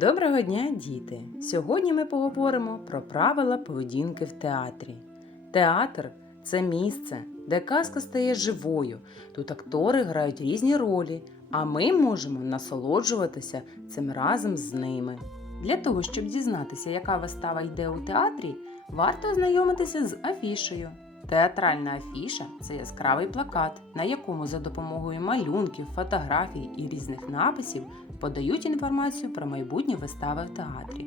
Доброго дня, діти! Сьогодні ми поговоримо про правила поведінки в театрі. Театр це місце, де казка стає живою. Тут актори грають різні ролі, а ми можемо насолоджуватися цим разом з ними. Для того, щоб дізнатися, яка вистава йде у театрі, варто ознайомитися з афішею. Театральна афіша це яскравий плакат, на якому за допомогою малюнків, фотографій і різних написів подають інформацію про майбутні вистави в театрі,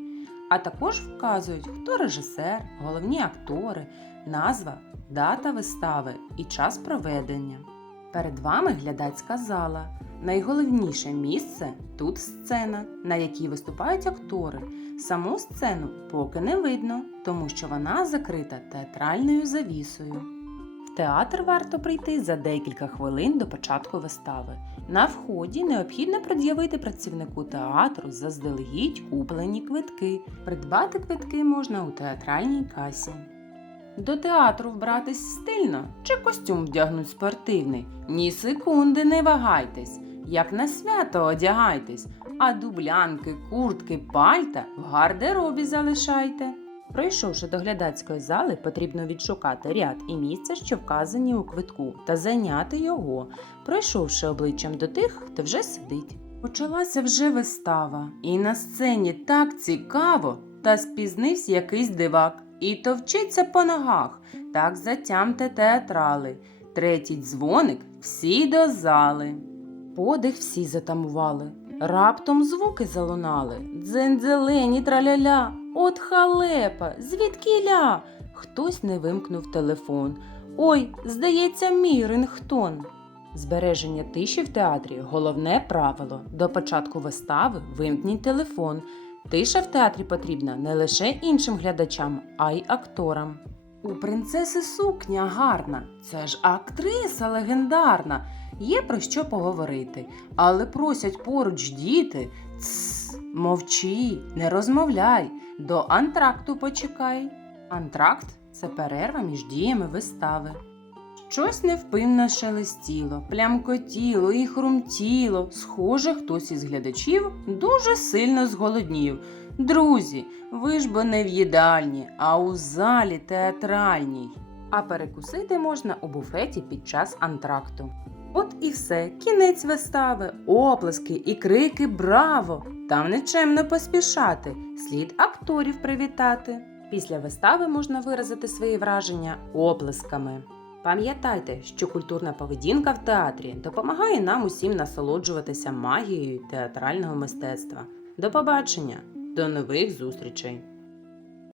а також вказують, хто режисер, головні актори, назва, дата вистави і час проведення. Перед вами глядацька зала. Найголовніше місце тут сцена, на якій виступають актори. Саму сцену поки не видно, тому що вона закрита театральною завісою. В театр варто прийти за декілька хвилин до початку вистави. На вході необхідно пред'явити працівнику театру заздалегідь куплені квитки. Придбати квитки можна у театральній касі. До театру вбратись стильно чи костюм вдягнуть спортивний. Ні секунди не вагайтесь, як на свято одягайтесь, а дублянки, куртки, пальта в гардеробі залишайте. Пройшовши до глядацької зали, потрібно відшукати ряд і місце, що вказані у квитку, та зайняти його, пройшовши обличчям до тих, хто вже сидить. Почалася вже вистава, і на сцені так цікаво, та спізнився якийсь дивак, і товчиться по ногах, так затямте театрали. Третій дзвоник всі до зали. Подих всі затамували. Раптом звуки залунали. Дзензелені траляля, от халепа, звідкіля? Хтось не вимкнув телефон. Ой, здається, мій рингтон. Збереження тиші в театрі головне правило. До початку вистави вимкніть телефон. Тиша в театрі потрібна не лише іншим глядачам, а й акторам. У принцеси сукня гарна, це ж актриса легендарна. Є про що поговорити, але просять поруч діти. Цс, мовчи, не розмовляй, до антракту почекай. Антракт це перерва між діями вистави. Щось невпинно шелестіло, плямкотіло і хрумтіло. Схоже, хтось із глядачів дуже сильно зголоднів. Друзі, ви ж бо не в їдальні, а у залі театральній. А перекусити можна у буфеті під час антракту. От і все, кінець вистави, оплески і крики Браво! Там нечемно поспішати, слід акторів привітати. Після вистави можна виразити свої враження оплесками. Пам'ятайте, що культурна поведінка в театрі допомагає нам усім насолоджуватися магією театрального мистецтва. До побачення, до нових зустрічей!